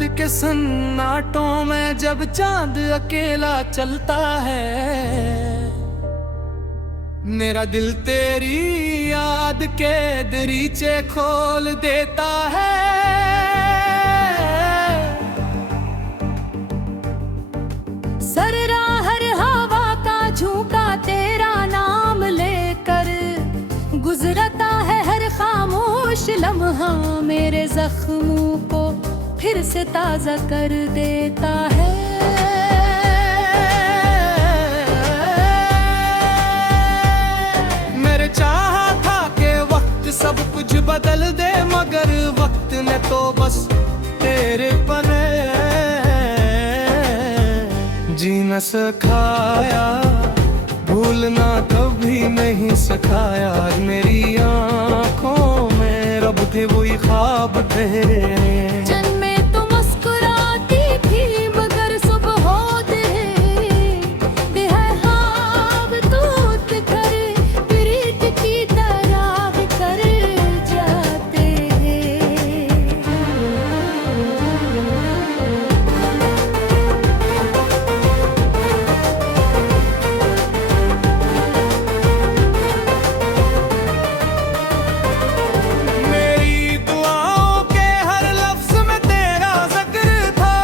के सन्नाटों में जब चांद अकेला चलता है, मेरा दिल तेरी याद के दरीचे खोल देता है। सररा हर हवा का झोंका तेरा नाम लेकर गुजरता है हर खामोश लम्हा, मेरे जख्मों को फिर से ताजा कर देता है। मेरे चाहा था कि वक्त सब कुछ बदल दे, मगर वक्त ने तो बस तेरे पने जीना सिखाया, भूलना कभी नहीं सिखाया। मेरी आंखों में रब थे वही ख्वाब तेरे, जन्मे तो मुस्कुराती थी मगर सुबह होते बेहयाब तूत कर प्रीत की तरह कर जाते हैं। मेरी दुआओं के हर लफ्ज में तेरा जिक्र था,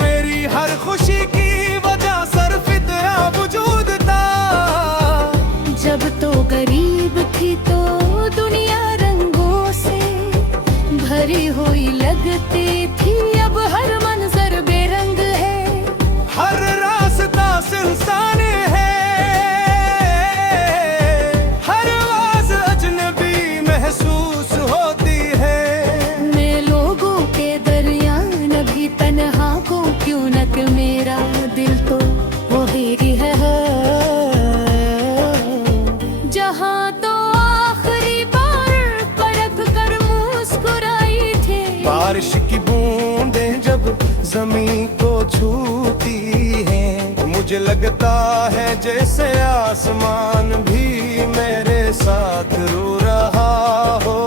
मेरी हर खुशी की वजह सरफिदा वजूद था। जब तो गरीब थी तो दुनिया रंगों से भरी हुई लगती थी, अब हर मंजर बेरंग है, हर रास्ता सुनसान है, हर आवाज अजनबी महसूस होती है। मैं लोगों के दरमियान भी तन्हा को क्यों न कि मेरा दिल तो वही है, जहाँ तो आखिरी बार परख कर मुस्कुराई थी। बारिश की बूंदें जब जमीन को छूती हैं, मुझे लगता है जैसे आसमान भी मेरे साथ रो रहा हो।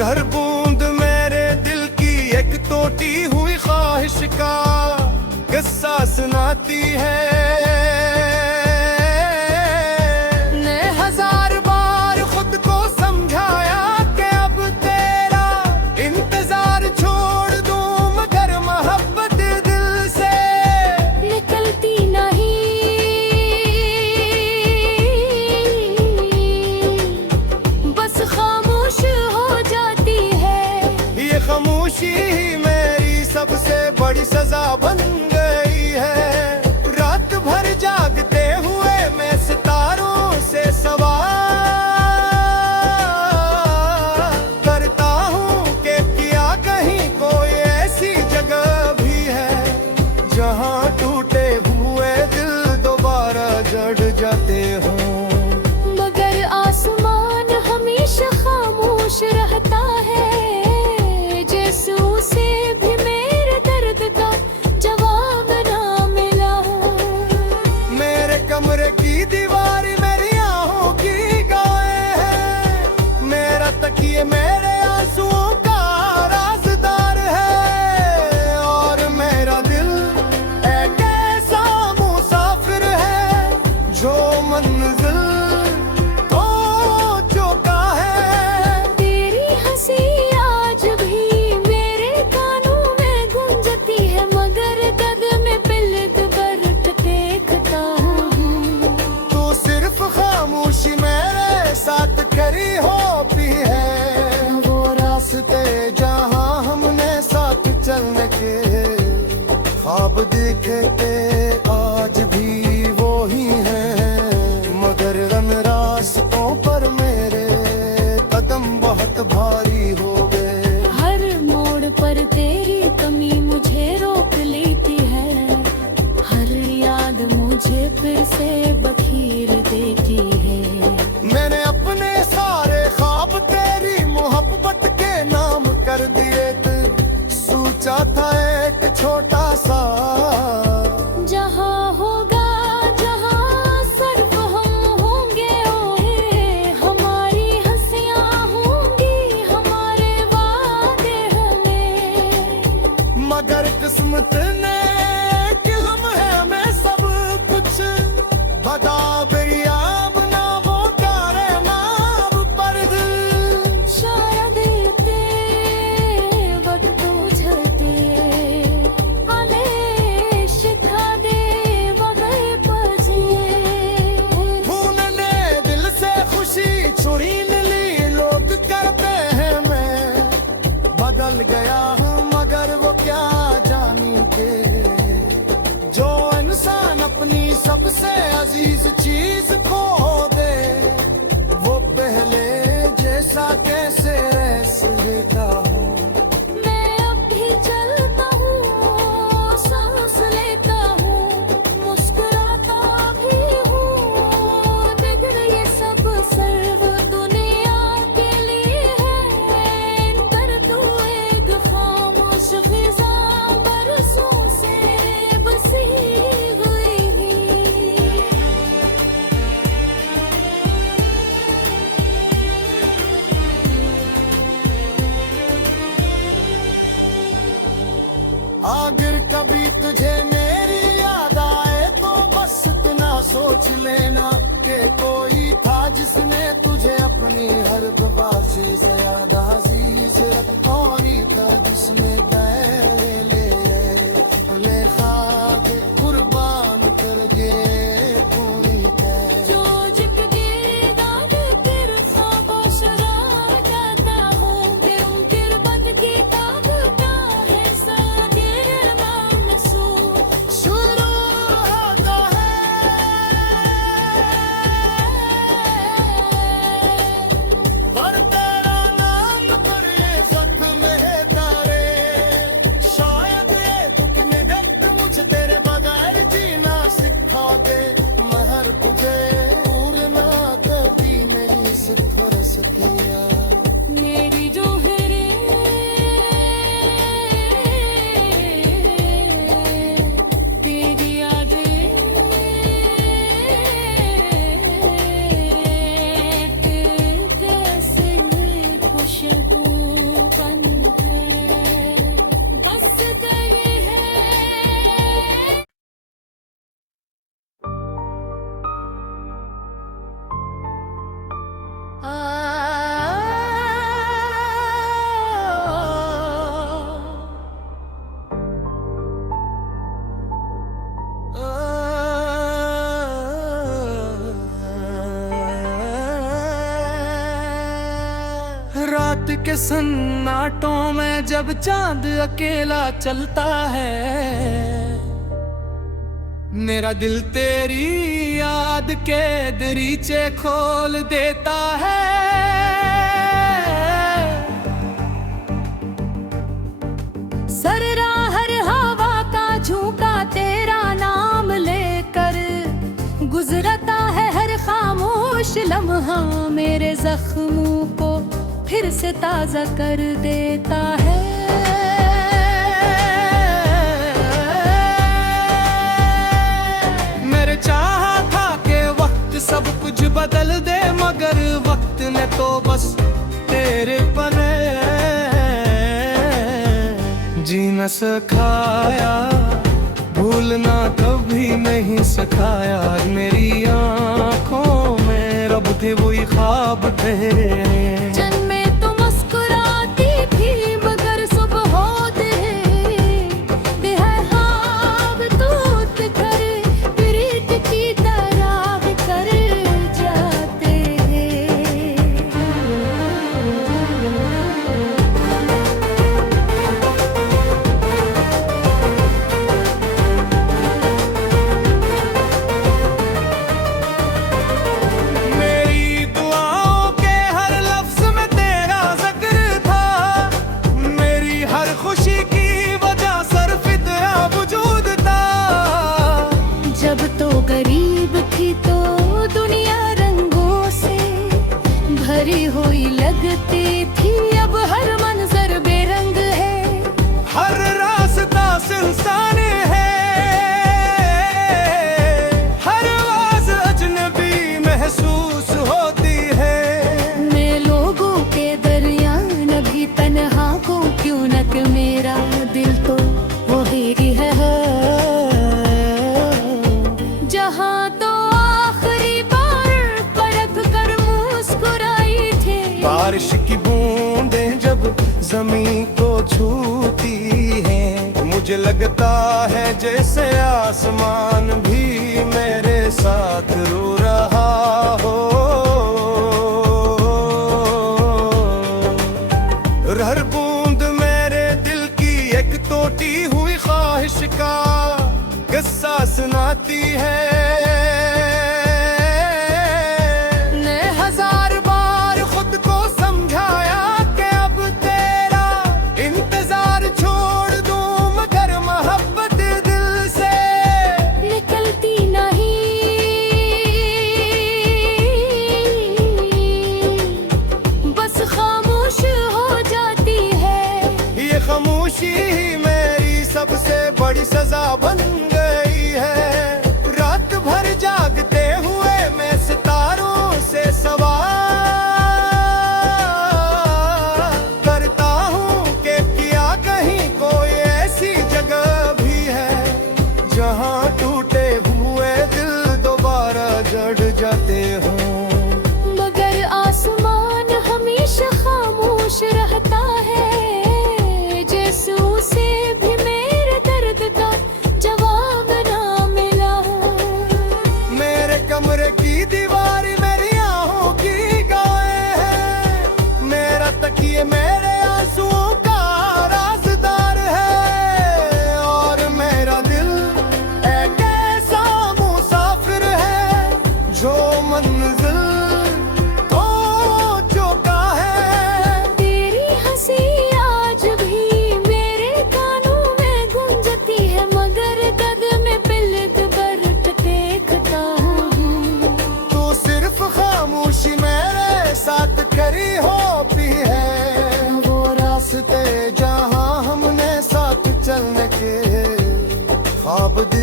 हर बूंद मेरे दिल की एक टूटी हुई ख्वाहिश का किस्सा सुनाती है। ने हजार बार खुद को समझाया कि अब तेरा इंतजार छोड़ दूं, मगर मोहब्बत दिल से निकलती नहीं, बस खामोश हो जाती है। ये खामोशी ही मेरी सबसे बड़ी सजा बन गई है। रात भर जागते हुए मैं सितारों से सवाल करता हूँ कि क्या कहीं कोई ऐसी जगह भी है जहाँ टूटे हुए दिल दोबारा जड़ जाते हों। मगर आसमान हमेशा खामोश रहता है, जैसे उसे भी मेरे दर्द का जवाब ना मिला। मेरे कमरे की दीवार मेरी आहों की गवाह है, मेरा तकिए मेरे आंसुओं का राज़दार है, और मेरा दिल एक ऐसा मुसाफिर है जो मंजिल खो चुका है। तेरी हंसी आज भी मेरे कानों में गूंजती है, मगर कदम पिलक बरत देखता हूँ। तू सिर्फ खामोशी मेरे साथ खड़ी होती है, वो रास्ते जहाँ हमने साथ चलने के ख्वाब देखे थे आज भी वो ही हैं, मगर इन रास्तों पर मेरे कदम बहुत भारी हो गए। हर मोड़ पर तेरी कमी मुझे रोक लेती है, हर याद मुझे फिर से बखीर देती है। मैंने अपने सारे ख्वाब तेरी मोहब्बत के नाम कर दिए थे, सोचा था एक छोटा सा जहाँ होगा जहाँ सिर्फ हम होंगे, ओहे हमारी हंसियाँ होंगी। सबसे अजीज चीज खो दे, वो पहले जैसा कैसे रह लेता हूँ। मैं अब भी चलता हूँ, सांस लेता हूँ, मुस्कुराता भी हूँ। जिक्र ये सब सर्व दुनिया के लिए है, इन पर तू एक खामोश फिजा बरसों से बसी हुई। अगर कभी तुझे मेरी याद आए तो बस इतना सोच लेना कि कोई था जिसने तुझे अपनी हर दफा से ज्यादा अजीज रखा, और ही था जिसने ले खाब कुर्बान कर गए पूरी है। जो जिपकेगा फिर खामोश रह जाता हूँ, फिर बद की ताबता है सागिर मासूम। शुरू होता है पर तेरा नाम पर ये जख्म है तारे, शायद ये टूटने दर्द मुझे तेरे बगैर जीना सिखा दे। मैं हर तुझे पूरना कभी मेरी सिफर सकिया। मेरी जो है रे तेरी यादें, कैसे खुशबूपन है, बस तेरी है। रात के सन्नाटों में जब चांद अकेला चलता है, मेरा दिल तेरी याद के दरीचे खोल देता है। सररा हर हवा का झोंका तेरा नाम लेकर, गुजरता है हर खामोश लम्हा मेरे जख्मों को फिर से ताजा कर देता है। मेरे चाहा था कि वक्त सब कुछ बदल दे, मगर वक्त ने तो बस तेरे पने जीना सिखाया, भूलना कभी नहीं सिखाया। मेरी आंखों में रब थे वही ख्वाब तेरे, जन्मे तो मुस्कुराती थी मगर सुबह होते बेहयाब तूत कर प्रीत की तरह कर जाते हैं। मेरी दुआओं के हर लफ्ज में तेरा जिक्र था, मेरी हर खुशी की वजह सरफिदा वजूद था। जब तो गरीब थी तो दुनिया रंगों से भरी हुई लगती थी, अब हर मंजर बेरंग है, हर रास्ता सुनसान है, हर आवाज अजनबी महसूस होती है। मैं लोगों के दरमियान भी तन्हा को क्यों न कि मेरा दिल तो वही है, जहाँ तो आखिरी बार परख कर मुस्कुराई थी। बारिश की बूंदें जब जमीन को छूती हैं, मुझे लगता है जैसे आसमान भी मेरे साथ रो रहा हो। हर बूंद मेरे दिल की एक टूटी हुई ख्वाहिश का किस्सा सुनाती है।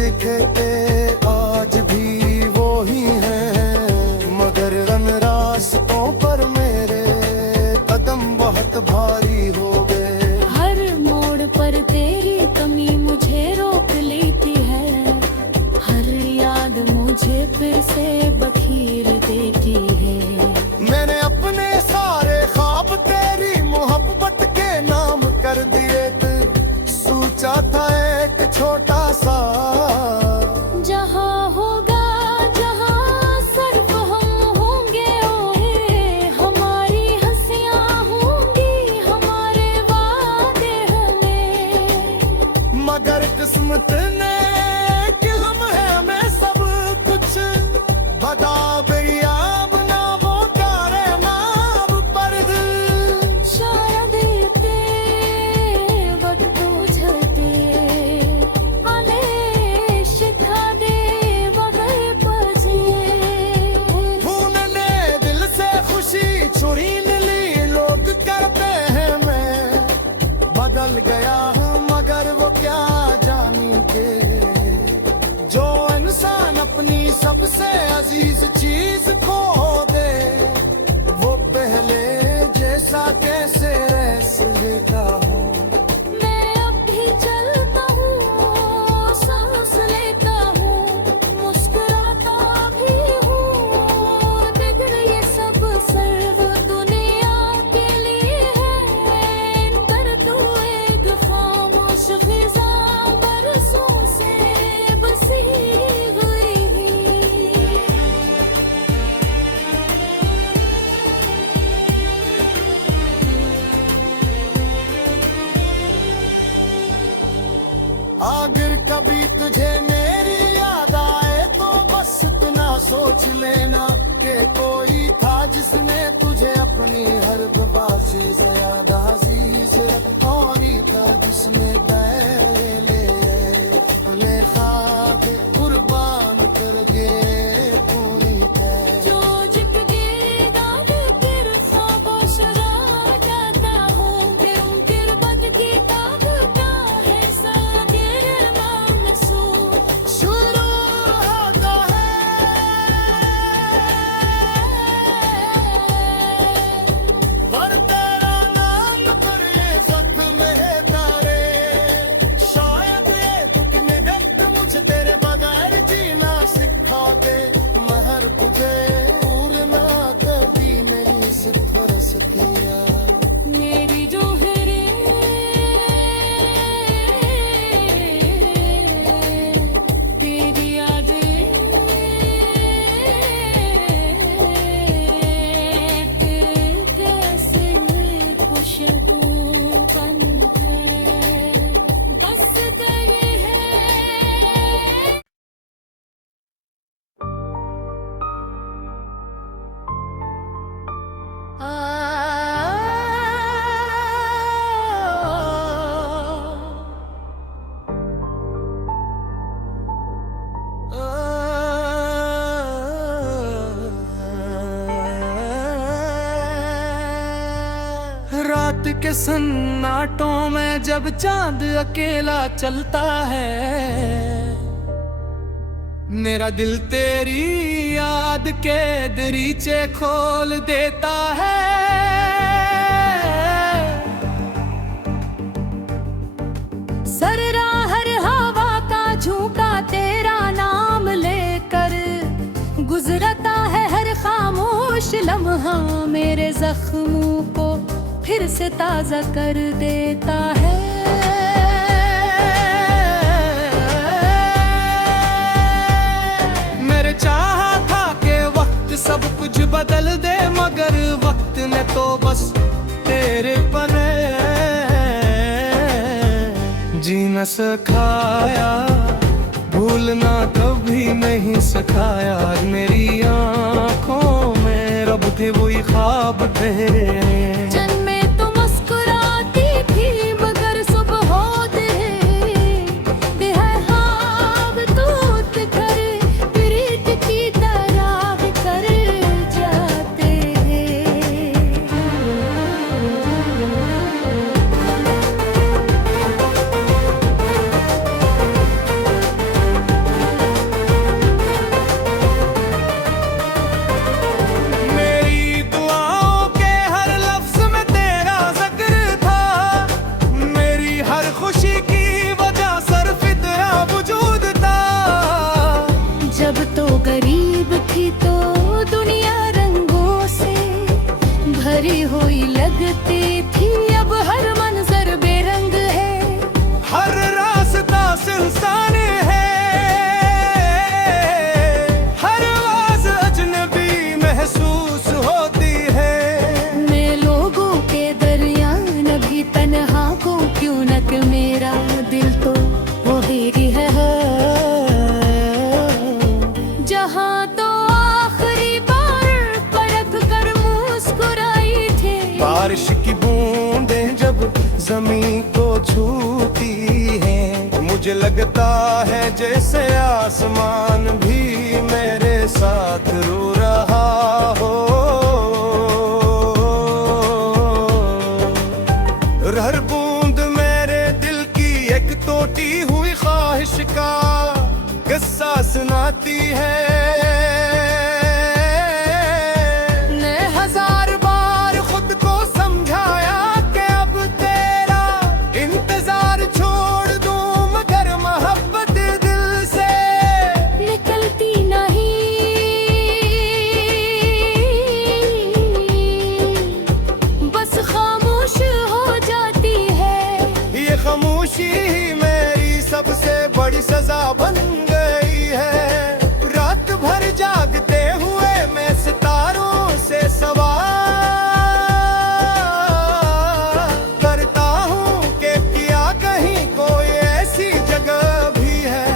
दिखे थे आज भी वो ही हैं, मगर रन रास्तों पर मेरे कदम बहुत भारी हो गए। हर मोड़ पर तेरी कमी मुझे रोक लेती है, हर याद मुझे फिर से बखीर देती है। मैंने अपने सारे ख्वाब तेरी मोहब्बत के नाम कर दिए थे, सोचा था एक छोटा सा जहाँ होगा जहाँ सिर्फ हम होंगे, ओए हमारी हंसियाँ होंगी, हमारे वादे होंगे। मगर किस्मत ने कि हम हैं मैं सब कुछ बता गया अपना वो प्यारे नाम पर दिल। शायद इतने वक्त उझलते आले शिखा दे बगैर बजे। खून ने दिल से खुशी छुरीन ली, लोग करते हैं मैं बदल गया हूँ, मगर वो क्या जानी के जो इंसान अपनी सबसे अजीज चीज खो दे, वो पहले जैसा कैसे रह सकेगा हो। मैं अब भी चलता हूँ, सांस लेता हूँ, मुस्कुराता भी हूँ, मगर ये सब सर्व दुनिया के लिए है। इन पर तू एक खामोश फिजा बरसों से बसी हुई। अगर कभी तुझे मेरी याद आए तो बस इतना सोच लेना कि कोई था जिसने तुझे अपनी हर दफा से ज्यादा अजीज रखा, नहीं था जिसने पहले अपने ख्वाब कुर्बान कर दिए पूरी तरह। जो झुकेगा फिर खामोश रह जाता हूँ, फिर बद की ताकता है सागिर मासूम। शुरू होता है पर तेरा नाम पर ये जख्म है तारे, शायद ये दुख ने दर्द मुझे तेरे बगैर जीना सिखा दे। महर तुझे पूरना कभी नहीं सिफर सकिया। मेरी जोहरे तेरी यादें कैसे खुशबू बन है, बस तेरी है। रात के सन्नाटों में जब चांद अकेला चलता है, मेरा दिल तेरी याद के दरीचे खोल देता है। सररा हर हवा का झोंका तेरा नाम लेकर, गुजरता है हर खामोश लम्हा, मेरे जख्मों को फिर से ताजा कर देता है। मेरे चाहा था कि वक्त सब कुछ बदल दे, मगर वक्त ने तो बस तेरे पने जीना सिखाया, भूलना कभी नहीं सिखाया। मेरी आंखों में रब थे वही ख्वाब तेरे, जन्मे तो मुस्कुराती थी मगर सुबह होते बेहयाब तूत कर प्रीत की तरह कर जाते हैं। जमीन को छूती है। मुझे लगता है जैसे आसमान भी मेरे साथ रो रहा हो। हर बूंद मेरे दिल की एक टूटी हुई ख्वाहिश का किस्सा सुनाती है। खामोशी ही मेरी सबसे बड़ी सजा बन गई है। रात भर जागते हुए मैं सितारों से सवाल करता हूँ कि क्या कहीं कोई ऐसी जगह भी है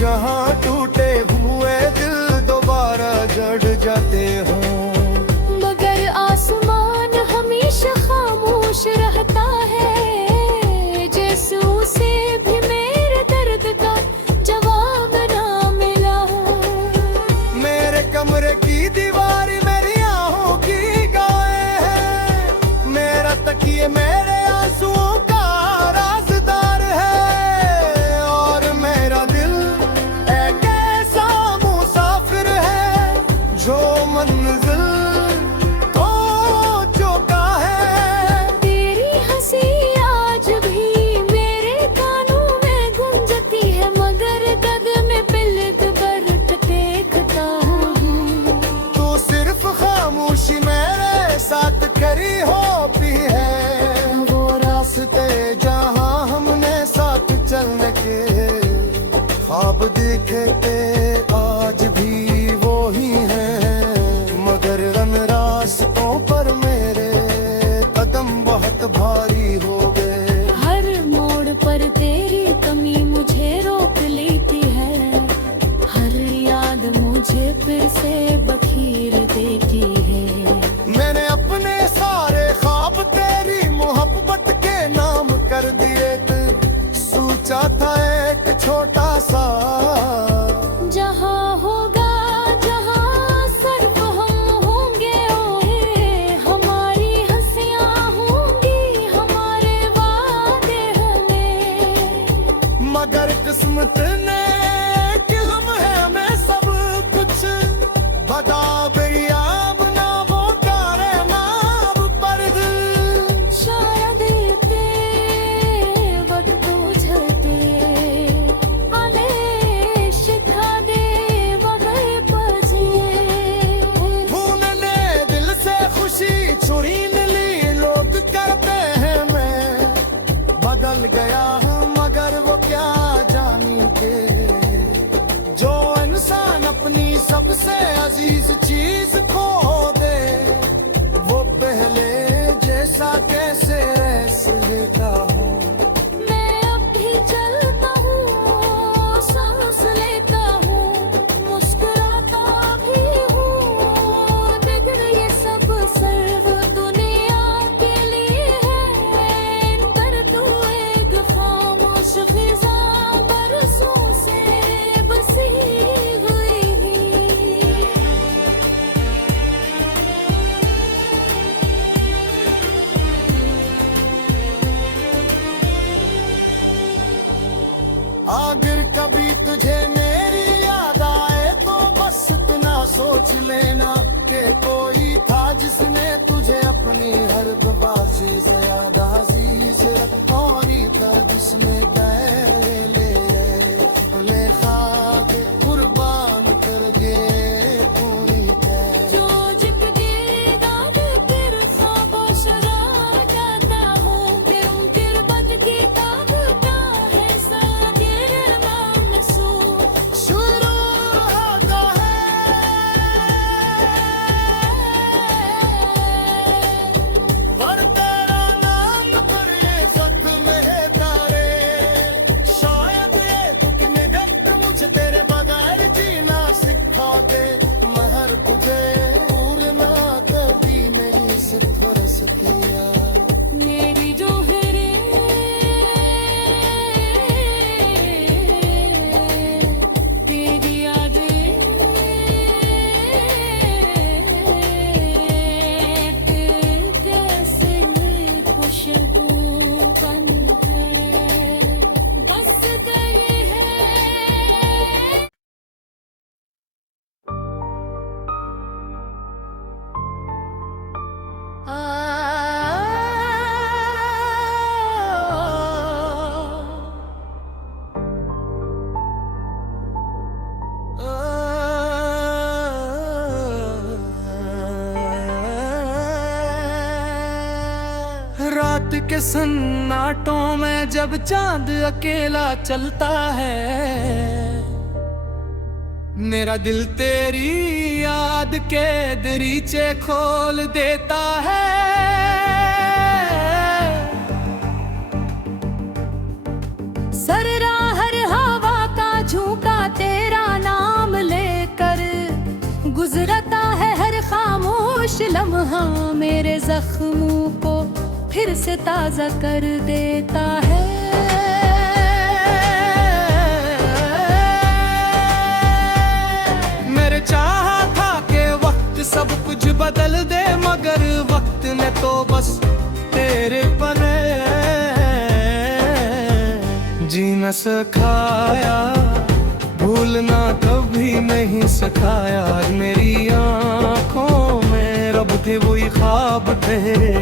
जहाँ टूटे हुए दिल दोबारा जड़ जाते हों। मगर आसमान हमेशा खामोश रहता है, उसे भी मेरे दर्द का जवाब ना मिला। मेरे कमरे की दीवार मेरी आहों की गाए है। मेरा तकिए मेरे आंसुओं का राज़दार है। और मेरा दिल एक ऐसा मुसाफिर है जो मंजिल खो चुका है। तेरी हंसी आज भी खामोशी मेरे साथ खड़ी होती है। वो रास्ते जहाँ हमने साथ चलने के ख्वाब देखे थे आज भी वो ही हैं। मगर उन रास्तों पर मेरे कदम बहुत भारी हो गए। हर मोड़ पर तेरी कमी मुझे रोक लेती है। हर याद मुझे फिर से बखीर देती है। मैंने अपने सारे ख्वाब तेरी मोहब्बत के नाम कर दिए थे। सोचा था एक छोटा सा जहाँ होगा, जहाँ सिर्फ हम होंगे, ओहे हमारी हंसियाँ होंगी, हमारे वादे होंगे। मगर किस्मत ने कि हम है हमें सब कुछ बता गया। बदल गया हूँ मगर वो क्या जानी के जो इंसान अपनी सबसे अजीज चीज खो दे वो पहले जैसा कैसे रह लेता हूँ। मैं अब भी चलता हूँ, सांस लेता हूँ, मुस्कुराता भी हूँ। मगर ये सब सर्व दुनिया के लिए है। इन पर तू एक खामोश फिजा बरसों से बसी हुई। रात के सन्नाटों में जब चांद अकेला चलता है, मेरा दिल तेरी याद के दरीचे खोल देता है। सररा हर हवा का झोंका तेरा नाम लेकर, गुजरता है हर खामोश लम्हा मेरे जख्मों को फिर से ताजा कर देता है। मेरे चाहा था कि वक्त सब कुछ बदल दे, मगर वक्त ने तो बस तेरे पने जीना सिखाया, भूलना कभी नहीं सिखाया। मेरी आंखों में रब थे वही ख्वाब तेरे,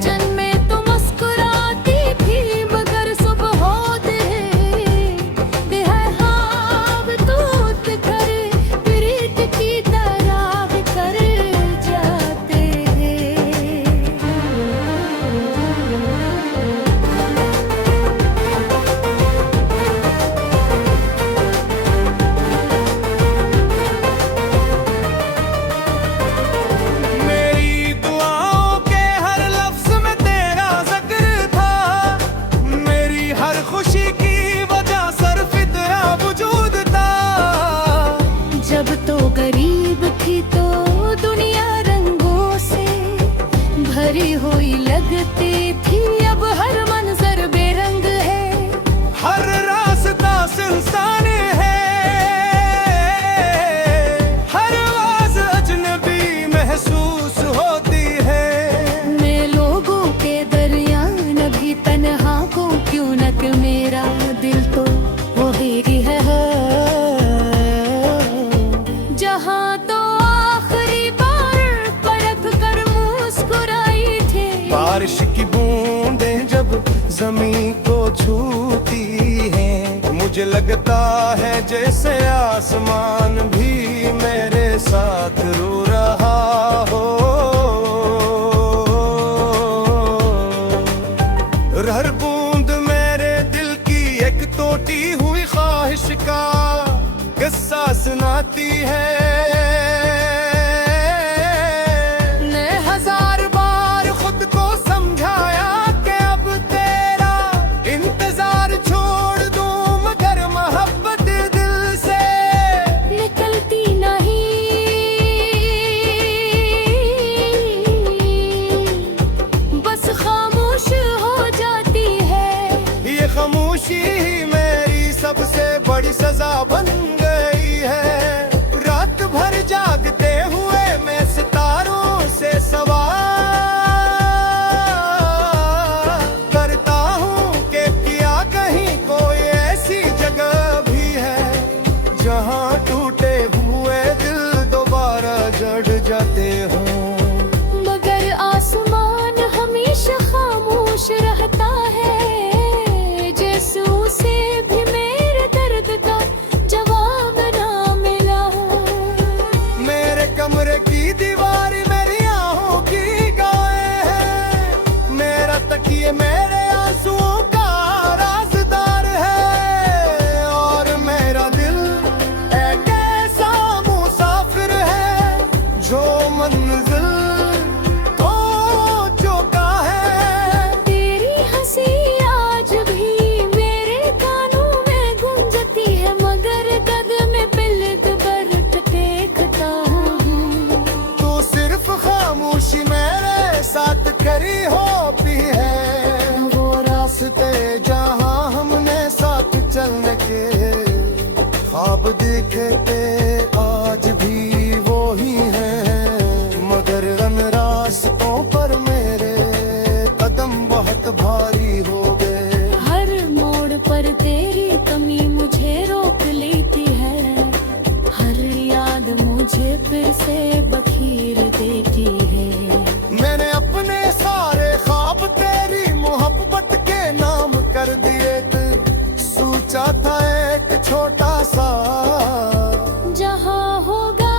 जन्मे तो मुस्कुराती थी मगर सुबह होते बेहयाब तूत कर प्रीत की तरह कर जाते हैं। मेरी दुआओं के हर लफ्ज में तेरा जिक्र था, मेरी हर खुशी की वजह सिर्फ तेरा वजूद था। जब तो गरीब थी तो दुनिया रंगों से भरी हुई लगती थी, अब हर मंजर बेरंग है। हर रास्ता सुनसान है, हर आवाज अजनबी महसूस होती है। मैं लोगों के दरमियान भी तन्हा को क्यों न कि मेरा दिल तो वही है जहाँ तो आखिरी बार परख कर मुस्कुराई थी। बारिश की बूंदें जब जमीन को छूती हैं, मुझे लगता है जैसे आसमान भी मेरे साथ रो रहा हो। हर बूंद मेरे दिल की एक टूटी हुई ख्वाहिश का किस्सा सुनाती है। ने हजार बार खुद को समझाया कि अब तेरा इंतजार छोड़ दूं, मगर मोहब्बत दिल से निकलती नहीं, बस खामोश हो जाती है। ये खामोशी ही मेरी सबसे बड़ी सजा बन गई है। रात भर जागते हुए मैं सितारों से सवाल करता हूँ कि क्या कहीं कोई ऐसी जगह भी है जहाँ टूटे हुए दिल दोबारा जड़ जाते हों। मगर आसमान हमेशा खामोश रहता है, जैसे उसे भी मेरे दर्द का जवाब ना मिला। मेरे कमरे की दीवार मेरी आहों की गाय है, मेरा तकिए मेरे आंसुओं का राज़दार है। और मेरा दिल एक ऐसा मुसाफिर है जो मंजिल को चुका है। तेरी हंसी आज भी मेरे कानों में गूंजती है, मगर कदम पिलक पर देखता हूँ। तू सिर्फ खामोशी मेरे साथ खड़ी होती है, वो रास्ते जहाँ हमने साथ चलने के ख्वाब देखे थे आज भी वो ही हैं, मगर उन रास्तों पर मेरे कदम बहुत भारी हो गए। हर मोड़ पर तेरी कमी मुझे रोक लेती है, हर याद मुझे फिर से बखेर देती है। मैंने अपने सारे ख्वाब तेरी मोहब्बत के नाम कर दिए थे, सोचा था एक छोटा सा जहाँ होगा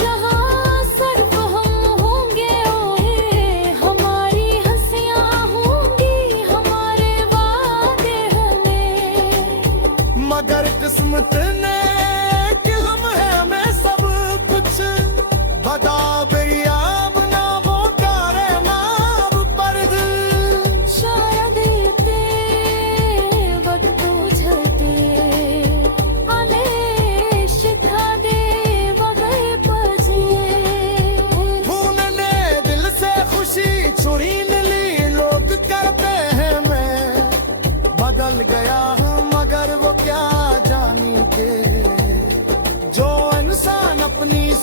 जहाँ सिर्फ हम होंगे, ओहे हमारी हंसियाँ होंगी।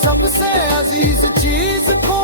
सबसे अजीज चीज खो